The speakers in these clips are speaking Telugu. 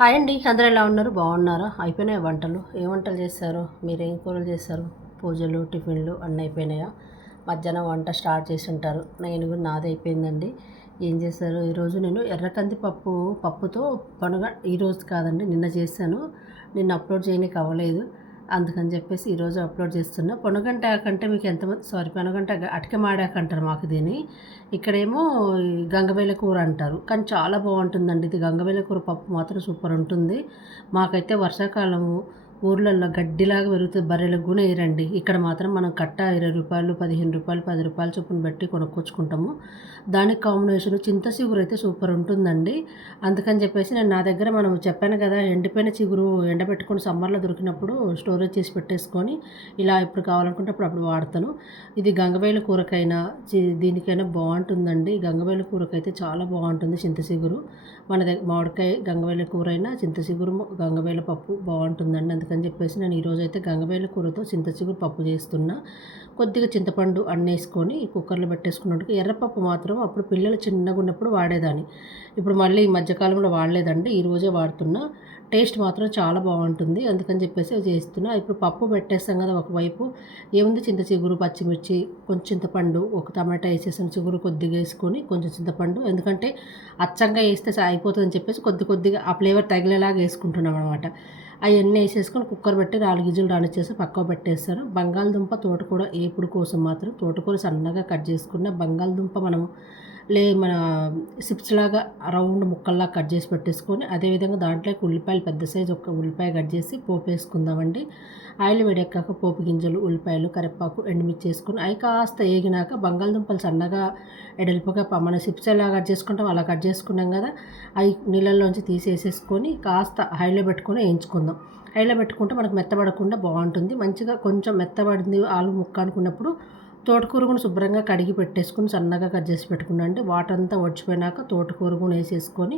హాయ్ అండి. అందరూ ఎలా ఉన్నారు? బాగున్నారా? అయిపోయినాయా వంటలు? ఏ వంటలు చేశారు? మీరేం కూరలు చేశారు? పూజలు, టిఫిన్లు అన్నీ అయిపోయినాయా? మధ్యాహ్నం వంట స్టార్ట్ చేసి ఉంటారు. నేను కూడా నాది అయిపోయిందండి. ఏం చేశారు? ఈరోజు నేను ఎర్రకంది పప్పుతో ఈరోజు కాదండి, నిన్న చేశాను. నిన్న అప్లోడ్ చేయడానికి అవ్వలేదు. అందుకని చెప్పేసి ఈరోజు అప్లోడ్ చేస్తున్నా. పొనగంటాకు అంటే మీకు పొనగంట అటిక మాడాకు అంటారు మాకు దీన్ని. ఇక్కడేమో గంగవేల కూర అంటారు. కానీ చాలా బాగుంటుందండి ఇది. గంగవేల కూర పప్పు మాత్రం సూపర్ ఉంటుంది. మాకైతే వర్షాకాలము ఊర్లలో గడ్డిలాగా పెరుగుతుంది. బర్రెలకు కూడా వేయరండి. ఇక్కడ మాత్రం మనం కట్ట 20 రూపాయలు, 15 రూపాయలు, 10 రూపాయలు చొప్పున పెట్టి కొనుక్కొచ్చుకుంటాము. దానికి కాంబినేషన్ చింత చిగురు అయితే సూపర్ ఉంటుందండి. అందుకని చెప్పేసి నేను నా దగ్గర మనం చెప్పాను కదా, ఎండిపోయిన చిగురు ఎండబెట్టుకొని సమ్మర్లో దొరికినప్పుడు స్టోరేజ్ చేసి పెట్టేసుకొని ఇలా ఎప్పుడు కావాలనుకుంటే అప్పుడు వాడతాను. ఇది గంగవేల కూరకైనా దీనికైనా బాగుంటుందండి. గంగవేల కూరకైతే చాలా బాగుంటుంది చింత చిగురు. మన దగ్గర మామిడికాయ గంగవేల కూర అయినా చింత చిగురు గంగవేల పప్పు బాగుంటుందండి. అందుకని చెప్పేసి నేను ఈరోజు అయితే గంగవేల కూరతో చింత చిగురు పప్పు చేస్తున్నా. కొద్దిగా చింతపండు అన్నేసుకొని కుక్కర్లో పెట్టేసుకున్నట్టుగా. ఎర్రపప్పు మాత్రం అప్పుడు పిల్లలు చిన్నగా ఉన్నప్పుడు వాడేదాన్ని. ఇప్పుడు మళ్ళీ ఈ మధ్యకాలంలో వాడలేదండి. ఈరోజే వాడుతున్నా. టేస్ట్ మాత్రం చాలా బాగుంటుంది. అందుకని చెప్పేసి చేస్తున్నా. ఇప్పుడు పప్పు పెట్టేస్తాం కదా ఒకవైపు. ఏముంది, చింత చిగురు, పచ్చిమిర్చి, కొంచెం చింతపండు, ఒక టమాటా వేసేసిన చిగురు కొద్దిగా వేసుకొని కొంచెం చింతపండు, ఎందుకంటే అచ్చంగా వేస్తే అయిపోతుందని చెప్పేసి కొద్దిగా ఆ ఫ్లేవర్ తగిలేలాగా వేసుకుంటున్నాం అనమాట. అవన్నీ వేసేసుకొని కుక్కర్ పెట్టి 4 విజిల్ రానిచ్చేసి పక్కకు పెట్టేస్తాను. బంగాళదుంప, తోటకూర ఏపుడు కోసం మాత్రం తోటకూర సన్నగా కట్ చేసుకున్న బంగాళదుంప మన సిప్స్ లాగా రౌండ్ ముక్కల్లా కట్ చేసి పెట్టేసుకొని, అదేవిధంగా దాంట్లోకి ఉల్లిపాయలు పెద్ద సైజు ఒక ఉల్లిపాయ కట్ చేసి పోపు వేసుకుందామండి. ఆయిల్ వేడెక్కాక పోపు గింజలు, ఉల్లిపాయలు, కరివేపాకు, ఎండుమిర్చి వేసుకొని అవి కాస్త ఏగినాక బంగాళదుంపలు సన్నగా ఎడల్పుగా మన సిప్స్ ఎలా కట్ చేసుకుంటాం అలా కట్ చేసుకున్నాం కదా, అవి నీళ్ళల్లోంచి తీసేసేసుకొని కాస్త హైలో పెట్టుకొని వేయించుకుందాం. హైలో పెట్టుకుంటే మనకు మెత్తబడకుండా బాగుంటుంది. మంచిగా కొంచెం మెత్తబడింది ఆలు ముక్క అనుకున్నప్పుడు తోటకూర కూడా శుభ్రంగా కడిగి పెట్టేసుకుని సన్నగా కట్ చేసి పెట్టుకున్నాండి. వాటర్ అంతా వచ్చిపోయినాక తోటకూర కూడా వేసేసుకొని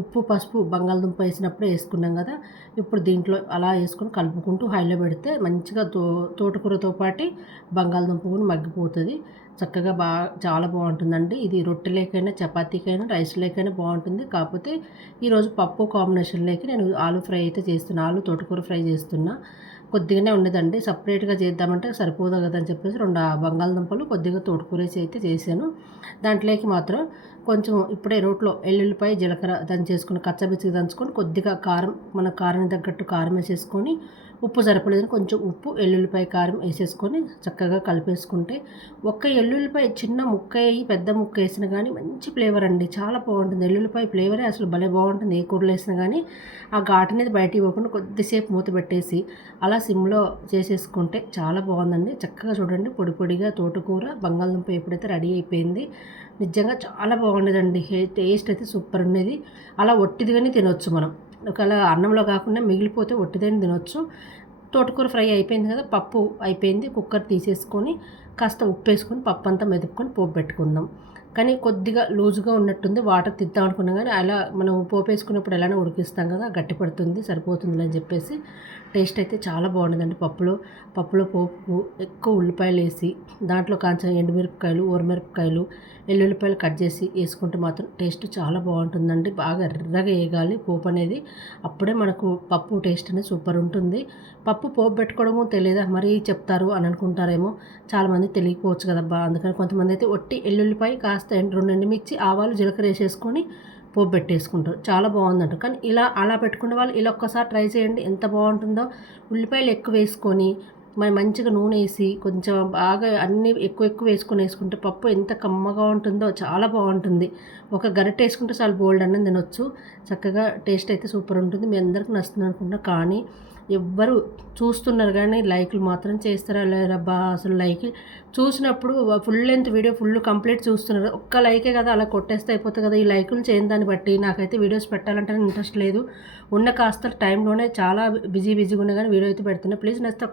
ఉప్పు, పసుపు బంగాళదుంప వేసినప్పుడే వేసుకున్నాం కదా, ఇప్పుడు దీంట్లో అలా వేసుకొని కలుపుకుంటూ హైలో పెడితే మంచిగా తోటకూరతో పాటు బంగాళదుంప కూడా మగ్గిపోతుంది. చక్కగా చాలా బాగుంటుందండి. ఇది రొట్టెలేకైనా, చపాతీకైనా, రైస్లేకైనా బాగుంటుంది. కాకపోతే ఈరోజు పప్పు కాంబినేషన్లోకి నేను ఆలు ఫ్రై అయితే చేస్తున్నా. ఆలు తోటకూర ఫ్రై చేస్తున్నా. కొద్దిగానే ఉండదండి, సపరేట్గా చేద్దామంటే సరిపోదు కదని చెప్పేసి 2 బంగాళదుంపలు కొద్దిగా తోటకూరేసి అయితే చేశాను. దాంట్లోకి మాత్రం కొంచెం ఇప్పుడే రోట్లో ఎల్లుల్లిపాయ, జీలకర్ర దంచేసుకుని కచ్చబిచ్చిగా దంచుకొని కొద్దిగా కారం, మన కారానికి తగ్గట్టు కారం వేసేసుకొని, ఉప్పు సరిపడేదని కొంచెం ఉప్పు, ఎల్లుల్లిపాయ కారం వేసేసుకొని చక్కగా కలిపేసుకుంటే, ఒక్క ఎల్లుల్లిపాయ చిన్న ముక్క వేయి పెద్ద ముక్క వేసినా కానీ మంచి ఫ్లేవర్ అండి. చాలా బాగుంటుంది. ఎల్లుల్లిపాయ ఫ్లేవరే అసలు భలే బాగుంటుంది. ఏ కూరలు వేసినా కానీ ఆ ఘాటు అనేది బయటికి పోకుండా కొద్దిసేపు మూత పెట్టేసి అలా సిమ్లో చేసేసుకుంటే చాలా బాగుందండి. చక్కగా చూడండి, పొడి పొడిగా తోటకూర బంగాళదుంప ఎప్పుడైతే రెడీ అయిపోయింది. నిజంగా చాలా బాగుండేదండి. టేస్ట్ అయితే సూపర్ ఉండేది. అలా ఒట్టిదిగానే తినొచ్చు మనం. ఒకవేళ అన్నంలో కాకుండా మిగిలిపోతే ఒట్టిదని తినొచ్చు. తోటకూర ఫ్రై అయిపోయింది కదా, పప్పు అయిపోయింది. కుక్కర్ తీసేసుకొని కాస్త ఉప్పు వేసుకొని పప్పు అంతా మెదుపుకొని పోపు పెట్టుకుందాం. కానీ కొద్దిగా లూజుగా ఉన్నట్టుంది. వాటర్ తిద్దాం అనుకున్నాం కానీ అలా మనం పోపు వేసుకున్నప్పుడు ఎలానో ఉడికిస్తాం కదా, గట్టి పడుతుంది, సరిపోతుంది అని చెప్పేసి. టేస్ట్ అయితే చాలా బాగుండేదండి. పప్పులో పోపు ఎక్కువ ఉల్లిపాయలు వేసి దాంట్లో కొంచెం ఎండుమిరపకాయలు, ఊరమిరపకాయలు, ఎల్లుల్లిపాయలు కట్ చేసి వేసుకుంటే మాత్రం టేస్ట్ చాలా బాగుంటుందండి. బాగా ఎర్రగా వేగాలి పోపు అనేది. అప్పుడే మనకు పప్పు టేస్ట్ అనేది సూపర్ ఉంటుంది. పప్పు పోపు పెట్టుకోవడము తెలియదా మరీ చెప్తారు అని అనుకుంటారేమో, చాలామంది తెలియకపోవచ్చు కదబ్బా. అందుకని కొంతమంది అయితే ఒట్టి ఎల్లుల్లిపాయ కాస్త 2 ఎండుమిర్చి, ఆవాలు, జీలకర్ర వేసేసుకొని పోపు పెట్టేసుకుంటారు. చాలా బాగుందంట. కానీ అలా పెట్టుకునే వాళ్ళు ఇలా ఒక్కసారి ట్రై చేయండి, ఎంత బాగుంటుందో. ఉల్లిపాయలు ఎక్కువ వేసుకొని మరి మంచిగా నూనె వేసి కొంచెం బాగా అన్నీ ఎక్కువ వేసుకుంటే పప్పు ఎంత కమ్మగా ఉంటుందో, చాలా బాగుంటుంది. ఒక గరిటె వేసుకుంటే చాలు బోల్డ్ అన్నం తినొచ్చు. చక్కగా టేస్ట్ అయితే సూపర్ ఉంటుంది. మీ అందరికీ నచ్చుతుంది అనుకుంటున్నా. కానీ ఎవ్వరు చూస్తున్నారు కానీ లైకులు మాత్రం చేస్తారా లేరబ్బా. అసలు లైక్ చూసినప్పుడు full length video full complete చూస్తున్నారు. ఒక్క లైకే కదా, అలా కొట్టేస్తే అయిపోతుంది కదా. ఈ లైకులు చేయని దాన్ని బట్టి నాకైతే వీడియోస్ పెట్టాలంటే ఇంట్రెస్ట్ లేదు. ఉన్న కాస్త టైంలోనే చాలా బిజీగా ఉన్నా కానీ వీడియో అయితే పెడుతున్నా. ప్లీజ్ నచ్చితే